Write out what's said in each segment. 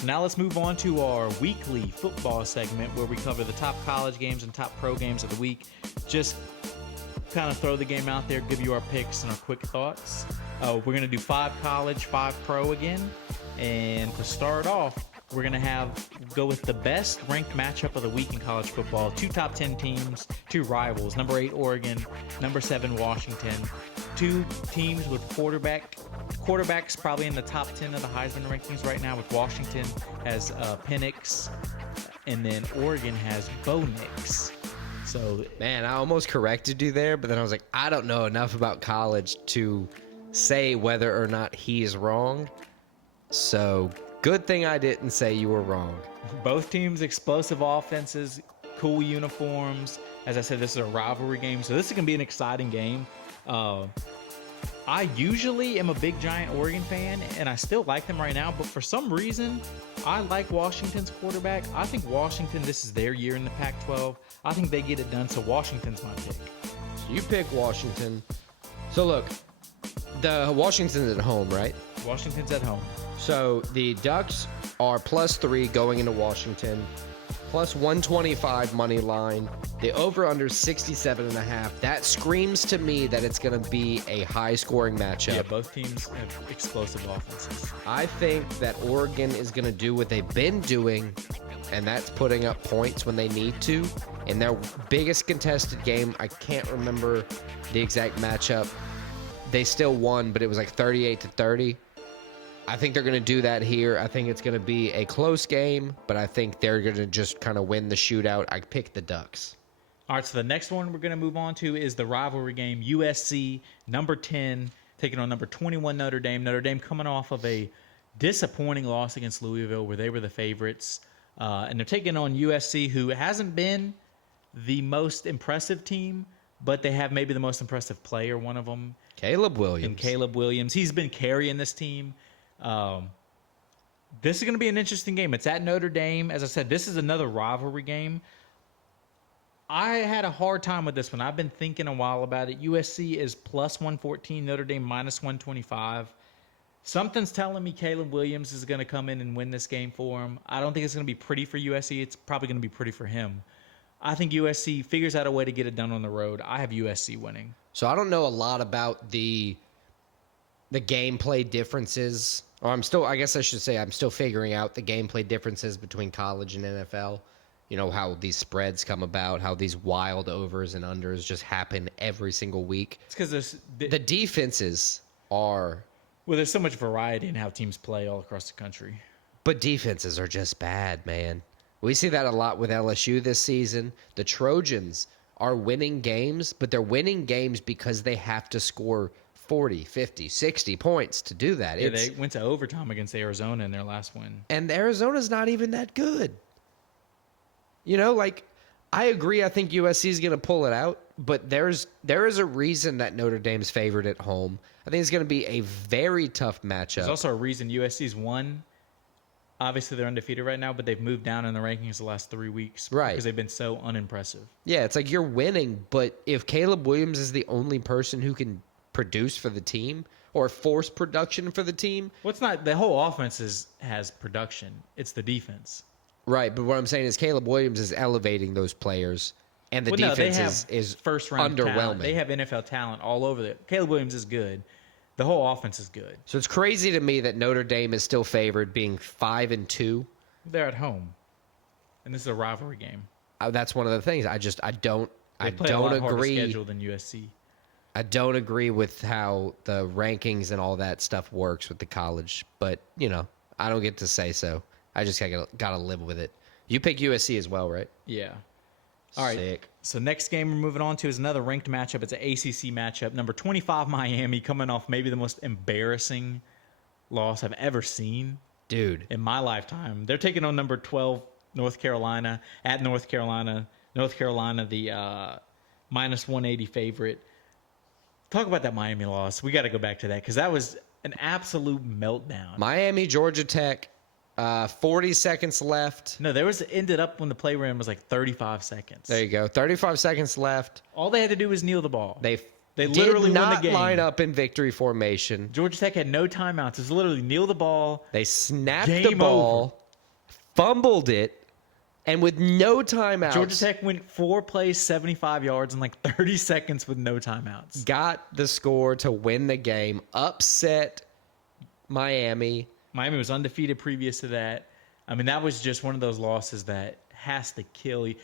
So now let's move on to our weekly football segment where we cover the top college games and top pro games of the week. Just kind of throw the game out there, give you our picks and our quick thoughts. We're going to do 5 college, 5 pro again. And to start off, we're going to go with the best ranked matchup of the week in college football. 2 top 10 teams, 2 rivals. Number 8, Oregon. Number 7, Washington. 2 teams with quarterbacks probably in the top 10 of the Heisman rankings right now, with Washington has Penix, and then Oregon has Bo Nix. So, man, I almost corrected you there, but then I was like, I don't know enough about college to say whether or not he is wrong. So, good thing I didn't say you were wrong. Both teams, explosive offenses, cool uniforms. As I said, this is a rivalry game, so this is going to be an exciting game. I usually am a big Giant Oregon fan, and I still like them right now, but for some reason, I like Washington's quarterback. I think Washington, this is their year in the Pac-12. I think they get it done, so Washington's my pick. So you pick Washington. So look, the Washington's at home, right? Washington's at home. So the Ducks are +3 going into Washington, +125 money line. The over-under 67.5. That screams to me that it's going to be a high-scoring matchup. Yeah, both teams have explosive offenses. I think that Oregon is going to do what they've been doing, and that's putting up points when they need to. In their biggest contested game, I can't remember the exact matchup. They still won, but it was like 38-30. I think they're going to do that here. I think it's going to be a close game, but I think they're going to just kind of win the shootout. I pick the Ducks. All right, so the next one we're going to move on to is the rivalry game. USC, number 10, taking on number 21 Notre Dame. Notre Dame coming off of a disappointing loss against Louisville where they were the favorites. And they're taking on USC, who hasn't been the most impressive team, but they have maybe the most impressive player, one of them. Caleb Williams. And Caleb Williams. He's been carrying this team. This is going to be an interesting game. It's at Notre Dame. As I said, this is another rivalry game. I had a hard time with this one. I've been thinking a while about it. USC is +114, Notre Dame -125. Something's telling me Caleb Williams is going to come in and win this game for him. I don't think it's going to be pretty for USC. It's probably going to be pretty for him. I think USC figures out a way to get it done on the road. I have USC winning. So I don't know a lot about the gameplay differences. Or I'm still figuring out the gameplay differences between college and NFL. You know, how these spreads come about, how these wild overs and unders just happen every single week. It's because the defenses are... Well, there's so much variety in how teams play all across the country. But defenses are just bad, man. We see that a lot with LSU this season. The Trojans are winning games, but they're winning games because they have to score 40, 50, 60 points to do that. Yeah, they went to overtime against Arizona in their last win. And Arizona's not even that good. You know, like, I agree. I think USC is going to pull it out, but there is a reason that Notre Dame's favored at home. I think it's going to be a very tough matchup. There's also a reason USC's won. Obviously, they're undefeated right now, but they've moved down in the rankings the last 3 weeks. Right. Because they've been so unimpressive. Yeah, it's like you're winning, but if Caleb Williams is the only person who can produce for the team or force production for the team. The whole offense has production. It's the defense. Right, but what I'm saying is Caleb Williams is elevating those players, and the defense is first round underwhelming. Talent. They have NFL talent all over there. Caleb Williams is good. The whole offense is good. So it's crazy to me that Notre Dame is still favored, being 5-2. They're at home, and this is a rivalry game. That's one of the things. I don't They play a lot harder agree. schedule than USC. I don't agree with how the rankings and all that stuff works with the college, but you know, I don't get to say so. I just gotta live with it. You pick USC as well, right? Yeah. All right. Sick. So next game we're moving on to is another ranked matchup. It's an ACC matchup. Number 25 Miami coming off maybe the most embarrassing loss I've ever seen, dude, in my lifetime. They're taking on number 12 North Carolina at North Carolina. North Carolina, the -180 favorite. Talk about that Miami loss. We got to go back to that because that was an absolute meltdown. Miami, Georgia Tech. 40 seconds left. No, ended up when the play ran was like 35 seconds. There you go. 35 seconds left. All they had to do was kneel the ball. They literally did not won the game. line up in victory formation. Georgia Tech had no timeouts. It was literally kneel the ball. They snapped game the ball. over. fumbled it, and with no timeouts, Georgia Tech went 4 plays, 75 yards in like 30 seconds with no timeouts. got the score to win the game, upset Miami. Miami was undefeated previous to that. I mean, that was just one of those losses that has to kill you.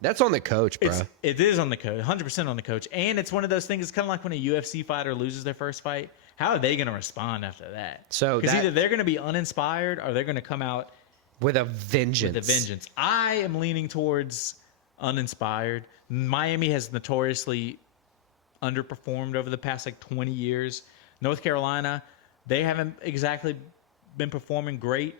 That's on the coach, bro. It is on the coach, 100% on the coach. And it's one of those things, it's kind of like when a UFC fighter loses their first fight. How are they going to respond after that? So because either they're going to be uninspired or they're going to come out with a vengeance. I am leaning towards uninspired. Miami has notoriously underperformed over the past like 20 years. North Carolina, they haven't exactly been performing great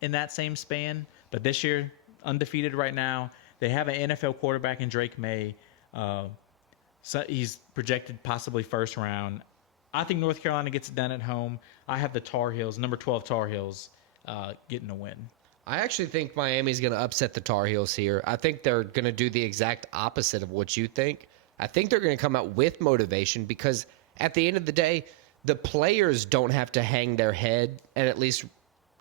in that same span, but this year undefeated right now. They have an NFL quarterback in Drake May. So he's projected possibly first round. I think North Carolina gets it done at home. I have the Tar Heels, number 12 Tar Heels, getting a win. I actually think Miami's going to upset the Tar Heels here. I think they're going to do the exact opposite of what you think. I think they're going to come out with motivation because at the end of the day, the players don't have to hang their head and at least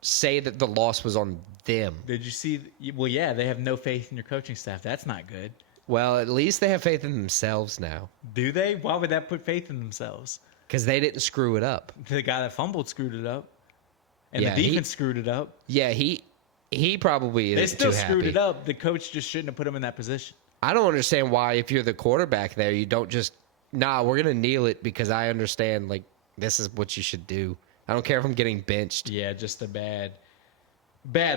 say that the loss was on them. Did you see? Well, yeah, they have no faith in your coaching staff. That's not good. Well, at least they have faith in themselves now. Do they? Why would that put faith in themselves? Because they didn't screw it up. The guy that fumbled screwed it up. And the defense screwed it up. Yeah, he probably isn't They still too screwed happy. it up. The coach just shouldn't have put him in that position. I don't understand why, if you're the quarterback there, you don't just, we're going to kneel it because I understand, like, this is what you should do. I don't care if I'm getting benched. Yeah, just a bad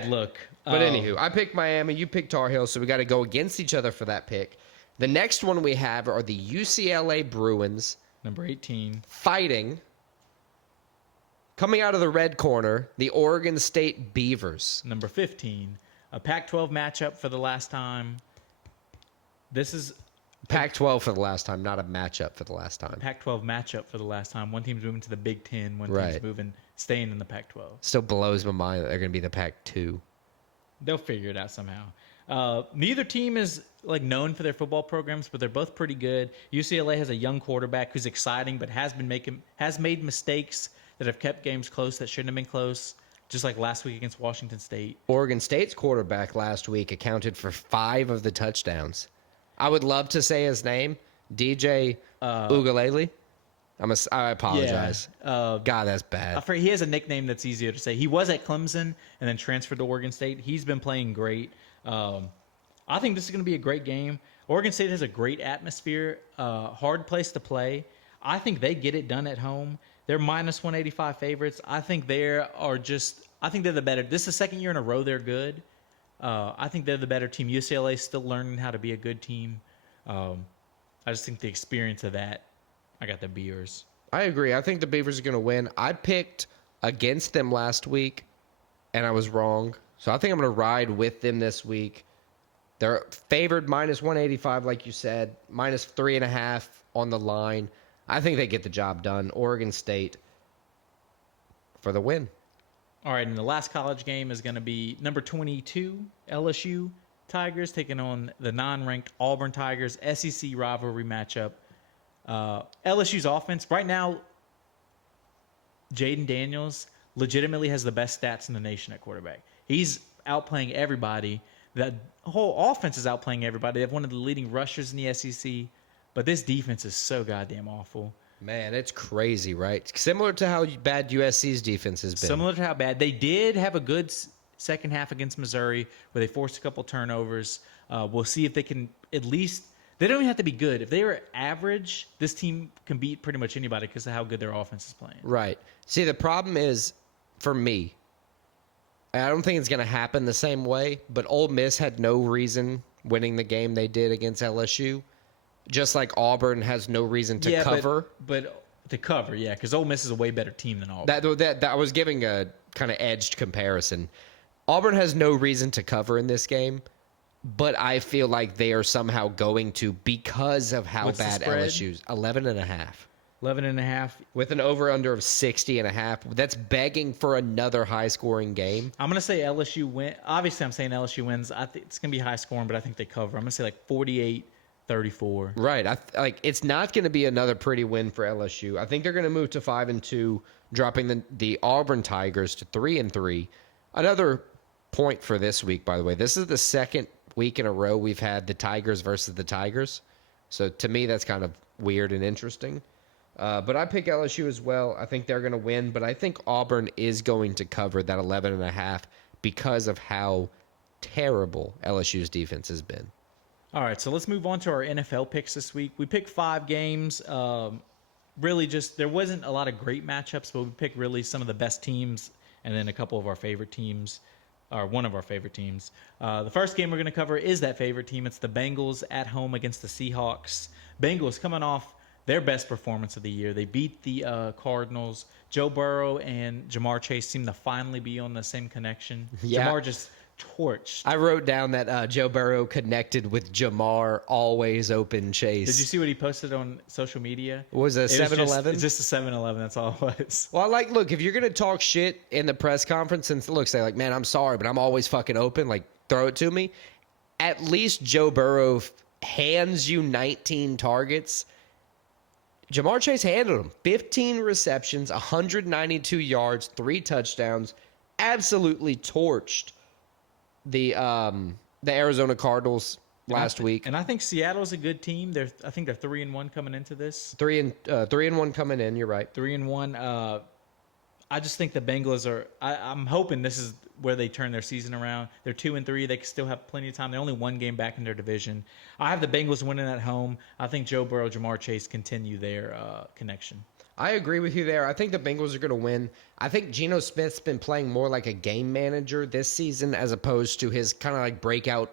look. But anywho, I picked Miami, you picked Tar Heels, so we got to go against each other for that pick. The next one we have are the UCLA Bruins. Number 18. Fighting. Coming out of the red corner, the Oregon State Beavers. Number 15. A Pac-12 matchup for the last time. This is Pac-12 for the last time, not a matchup for the last time. Pac-12 matchup for the last time. One team's moving to the Big Ten. One team's staying in the Pac-12. Still blows my mind that they're going to be the Pac-2. They'll figure it out somehow. Neither team is like known for their football programs, but they're both pretty good. UCLA has a young quarterback who's exciting, but has made mistakes that have kept games close that shouldn't have been close, just like last week against Washington State. Oregon State's quarterback last week accounted for 5 of the touchdowns. I would love to say his name, DJ Ugalele. I apologize. Yeah, God, that's bad. He has a nickname that's easier to say. He was at Clemson and then transferred to Oregon State. He's been playing great. I think this is going to be a great game. Oregon State has a great atmosphere, hard place to play. I think they get it done at home. They're minus 185 favorites. I think they're the better. This is the second year in a row they're good. I think they're the better team. UCLA is still learning how to be a good team. I just think the experience of that, I got the Beavers. I agree. I think the Beavers are going to win. I picked against them last week, and I was wrong. So I think I'm going to ride with them this week. They're favored minus 185, like you said, minus 3.5 on the line. I think they get the job done. Oregon State for the win. All right, and the last college game is going to be number 22, LSU Tigers taking on the non-ranked Auburn Tigers, SEC rivalry matchup. LSU's offense, right now, Jaden Daniels legitimately has the best stats in the nation at quarterback. He's outplaying everybody. The whole offense is outplaying everybody. They have one of the leading rushers in the SEC, but this defense is so goddamn awful. Man, it's crazy, right? Similar to how bad USC's defense has been. Similar to how bad. They did have a good second half against Missouri where they forced a couple turnovers. We'll see if they can at least – they don't even have to be good. If they were average, this team can beat pretty much anybody because of how good their offense is playing. Right. See, the problem is, for me, I don't think it's going to happen the same way, but Ole Miss had no reason winning the game they did against LSU. Just like Auburn has no reason to cover. But to cover, yeah, because Ole Miss is a way better team than Auburn. That I was giving a kind of edged comparison. Auburn has no reason to cover in this game, but I feel like they are somehow going to because of how bad LSU's 11.5. 11.5. With an over-under of 60.5. That's begging for another high-scoring game. I'm going to say LSU win. Obviously, I'm saying LSU wins. I think it's going to be high-scoring, but I think they cover. I'm going to say like 48-34. Right. It's not going to be another pretty win for LSU. I think they're going to move to 5-2, dropping the Auburn Tigers to 3-3. Another point for this week, by the way. This is the second week in a row we've had the Tigers versus the Tigers. So to me, that's kind of weird and interesting. But I pick LSU as well. I think they're going to win, but I think Auburn is going to cover that 11.5 because of how terrible LSU's defense has been. All right, so let's move on to our NFL picks this week. We picked 5 games. Really just, there wasn't a lot of great matchups, but we picked really some of the best teams and then a couple of our favorite teams, or one of our favorite teams. The first game we're going to cover is that favorite team. It's the Bengals at home against the Seahawks. Bengals coming off their best performance of the year. They beat the Cardinals. Joe Burrow and Jamar Chase seem to finally be on the same connection. Yeah. Jamar just torched. I wrote down that Joe Burrow connected with Jamar always open Chase. Did you see what he posted on social media? Was it a 7-Eleven? It's just a 7-Eleven. That's all it was. Well, look, if you're going to talk shit in the press conference and look, say like, man, I'm sorry, but I'm always fucking open, like throw it to me. At least Joe Burrow hands you 19 targets. Jamar Chase handled him. 15 receptions, 192 yards, 3 touchdowns. Absolutely torched the Arizona Cardinals last week. And I think Seattle's a good team. I think they're 3-1 coming into this. 3-1 coming in. You're right. 3-1. I just think the Bengals are. I'm hoping this is where they turn their season around. They're 2-3. They still have plenty of time. They're only 1 game back in their division. I have the Bengals winning at home. I think Joe Burrow, Jamar Chase continue their connection. I agree with you there. I think the Bengals are going to win. I think Geno Smith's been playing more like a game manager this season as opposed to his kind of like breakout,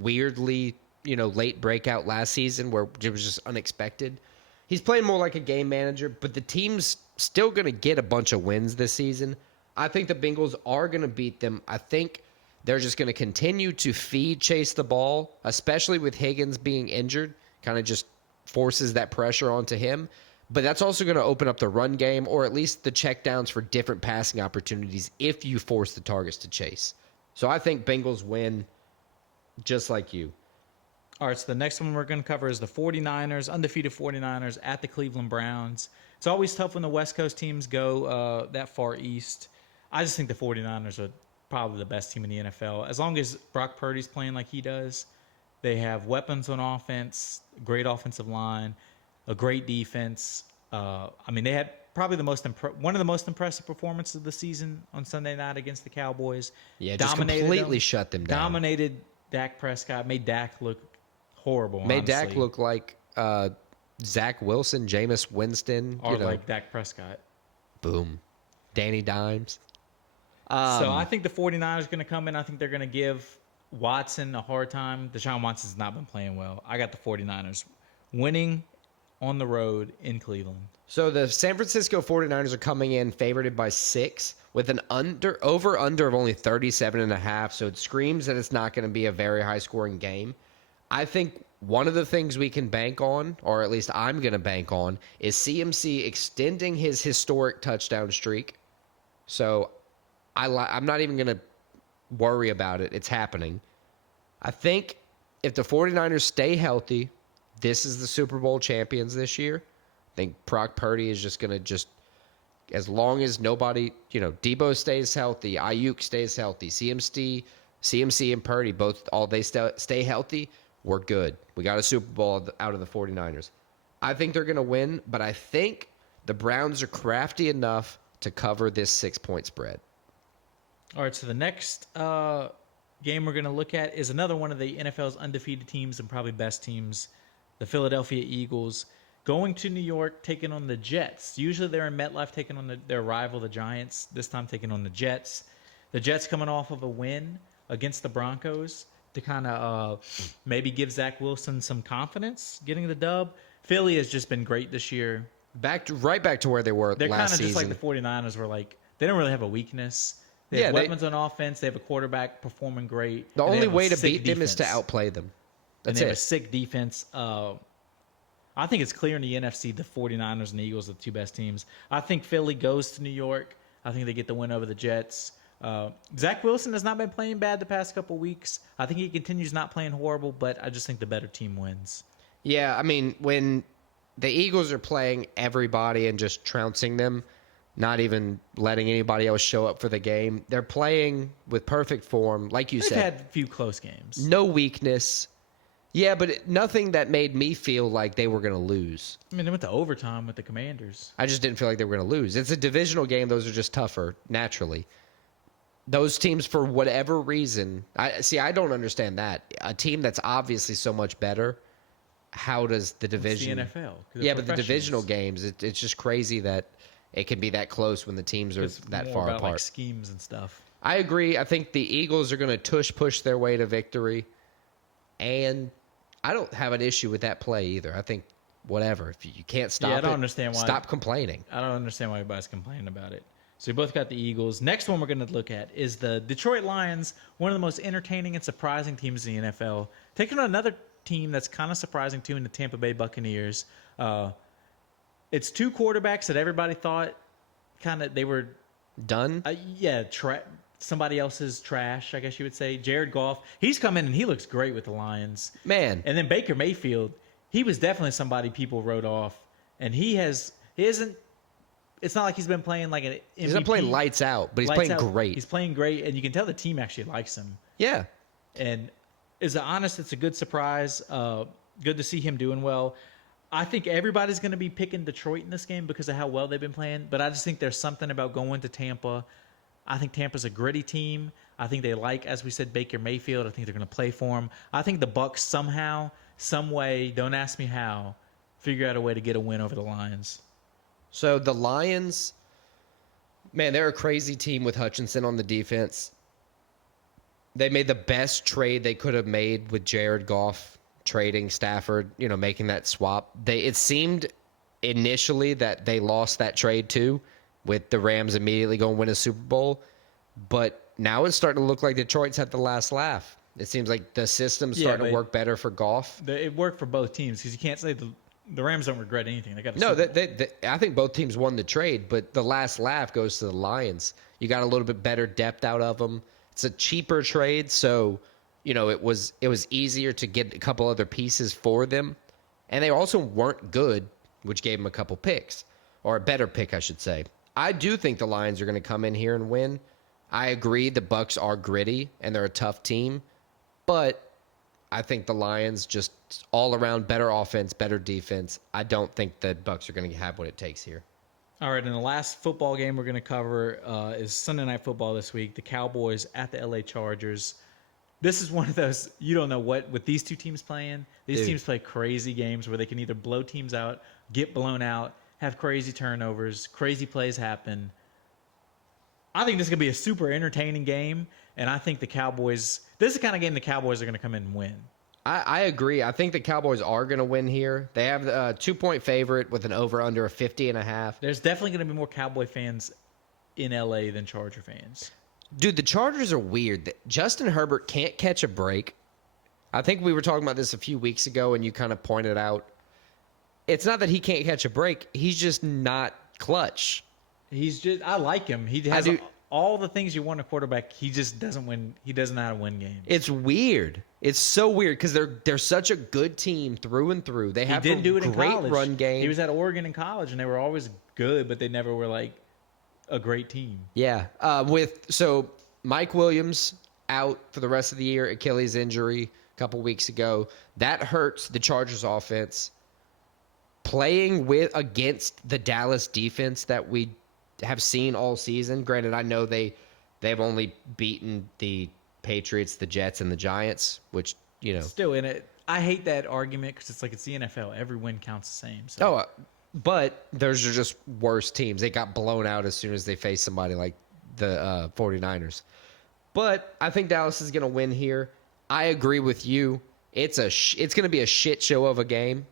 weirdly, late breakout last season where it was just unexpected. He's playing more like a game manager, but the team's still going to get a bunch of wins this season. I think the Bengals are going to beat them. I think they're just going to continue to feed Chase the ball, especially with Higgins being injured, kind of just forces that pressure onto him. But that's also going to open up the run game or at least the checkdowns for different passing opportunities if you force the targets to Chase. So I think Bengals win just like you. All right, so the next one we're going to cover is the 49ers, undefeated 49ers at the Cleveland Browns. It's always tough when the West Coast teams go that far east. I just think the 49ers are probably the best team in the NFL. As long as Brock Purdy's playing like he does, they have weapons on offense, great offensive line, a great defense. They had probably one of the most impressive performances of the season on Sunday night against the Cowboys. Yeah, just completely shut them down. Dominated Dak Prescott, made Dak look horrible. Made Dak look like Zach Wilson, Jameis Winston. Or like Dak Prescott. Boom. Danny Dimes. So I think the 49ers are going to come in. I think they're going to give Watson a hard time. Deshaun Watson's not been playing well. I got the 49ers winning on the road in Cleveland. So the San Francisco 49ers are coming in favored by 6 with an over-under of only 37.5. So it screams that it's not going to be a very high-scoring game. I think one of the things we can bank on, or at least I'm going to bank on, is CMC extending his historic touchdown streak. So I'm not even going to worry about it. It's happening. I think if the 49ers stay healthy, this is the Super Bowl champions this year. I think Brock Purdy is just going to as long as nobody, Debo stays healthy, Ayuk stays healthy, CMC and Purdy, they stay healthy, we're good. We got a Super Bowl out of the 49ers. I think they're going to win, but I think the Browns are crafty enough to cover this 6-point spread. All right, so the next game we're going to look at is another one of the NFL's undefeated teams and probably best teams, the Philadelphia Eagles, going to New York, taking on the Jets. Usually they're in MetLife taking on their rival, the Giants, this time taking on the Jets. The Jets coming off of a win against the Broncos to kind of maybe give Zach Wilson some confidence getting the dub. Philly has just been great this year. Right back to where they were They're last season. They're kind of just like the 49ers were like, they don't really have a weakness. They have weapons on offense. They have a quarterback performing great. The only way to beat them is to outplay them. That's and they have a sick defense. I think it's clear in the NFC the 49ers and the Eagles are the two best teams. I think Philly goes to New York. I think they get the win over the Jets. Zach Wilson has not been playing bad the past couple weeks. I think he continues not playing horrible, but I just think the better team wins. Yeah, when the Eagles are playing everybody and just trouncing them, not even letting anybody else show up for the game. They're playing with perfect form, like you They've said. had a few close games. No weakness. Yeah, but nothing that made me feel like they were going to lose. I mean, they went to overtime with the Commanders. I just didn't feel like they were going to lose. It's a divisional game. Those are just tougher, naturally. Those teams, for whatever reason, I don't understand that. A team that's obviously so much better, how does the division... It's the NFL. Yeah, but the divisional games, it's just crazy that it can be that close when the teams are It's that more far about, apart. like, schemes and stuff. I agree. I think the Eagles are going to push their way to victory. And I don't have an issue with that play either. I think whatever. If you can't stop I don't understand why. Stop complaining. I don't understand why everybody's complaining about it. So we both got the Eagles. Next one we're going to look at is the Detroit Lions, one of the most entertaining and surprising teams in the NFL. Taking on another team that's kind of surprising too in the Tampa Bay Buccaneers. It's two quarterbacks that everybody thought kind of they were Done? Somebody else's trash, I guess you would say. Jared Goff, he's come in and he looks great with the Lions. Man. And then Baker Mayfield, he was definitely somebody people wrote off. And he isn't, it's not like he's been playing like an MVP. He's not playing lights out, but he's playing great. He's playing great, and you can tell the team actually likes him. Yeah. And it's a good surprise. Good to see him doing well. I think everybody's going to be picking Detroit in this game because of how well they've been playing, but I just think there's something about going to Tampa. I think Tampa's a gritty team. I think they like, as we said, Baker Mayfield. I think they're going to play for him. I think the Bucs somehow, some way, don't ask me how, figure out a way to get a win over the Lions. So the Lions, man, they're a crazy team with Hutchinson on the defense. They made the best trade they could have made with Jared Goff trading Stafford, making that swap. It seemed initially that they lost that trade too, with the Rams immediately going to win a Super Bowl. But now it's starting to look like Detroit's had the last laugh. It seems like the system's starting to work better for Goff. It worked for both teams because you can't say the Rams don't regret anything. They got I think both teams won the trade, but the last laugh goes to the Lions. You got a little bit better depth out of them. It's a cheaper trade, so it was easier to get a couple other pieces for them, and they also weren't good, which gave them a couple picks, or a better pick, I should say. I do think the Lions are going to come in here and win. I agree the Bucs are gritty and they're a tough team, but I think the Lions just all around better offense, better defense. I don't think the Bucs are going to have what it takes here. All right, and the last football game we're going to cover is Sunday Night Football this week. The Cowboys at the LA Chargers. This is one of those, you don't know what, with these two teams playing. These teams play crazy games where they can either blow teams out, get blown out, have crazy turnovers, crazy plays happen. I think this is going to be a super entertaining game, and I think the Cowboys, this is the kind of game the Cowboys are going to come in and win. I agree. I think the Cowboys are going to win here. They have a 2-point favorite with an over-under of 50.5. There's definitely going to be more Cowboy fans in LA than Charger fans. Dude, the Chargers are weird. Justin Herbert can't catch a break. I think we were talking about this a few weeks ago, and you kind of pointed out. It's not that he can't catch a break. He's just not clutch. I like him. He has all the things you want in a quarterback. He just doesn't win. He doesn't know how to win games. It's weird. It's so weird because they're such a good team through and through. They have didn't do it in great college. Run game. He was at Oregon in college, and they were always good, but they never were like a great team. Yeah. So Mike Williams out for the rest of the year, Achilles injury a couple weeks ago. That hurts the Chargers offense. Playing against the Dallas defense that we have seen all season. Granted, I know they've only beaten the Patriots, the Jets, and the Giants, which, Still in it. I hate that argument because it's like it's the NFL. Every win counts the same. So. But those are just worse teams. They got blown out as soon as they faced somebody like the 49ers. But I think Dallas is going to win here. I agree with you. It's going to be a shit show of a game.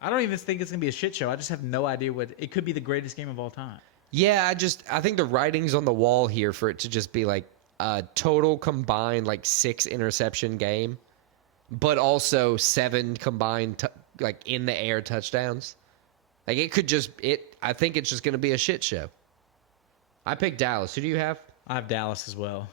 I don't even think it's going to be a shit show. I just have no idea it could be the greatest game of all time. Yeah, I think the writing's on the wall here for it to just be like a total combined 6 interception game, but also 7 combined in the air touchdowns. I think it's just going to be a shit show. I picked Dallas. Who do you have? I have Dallas as well.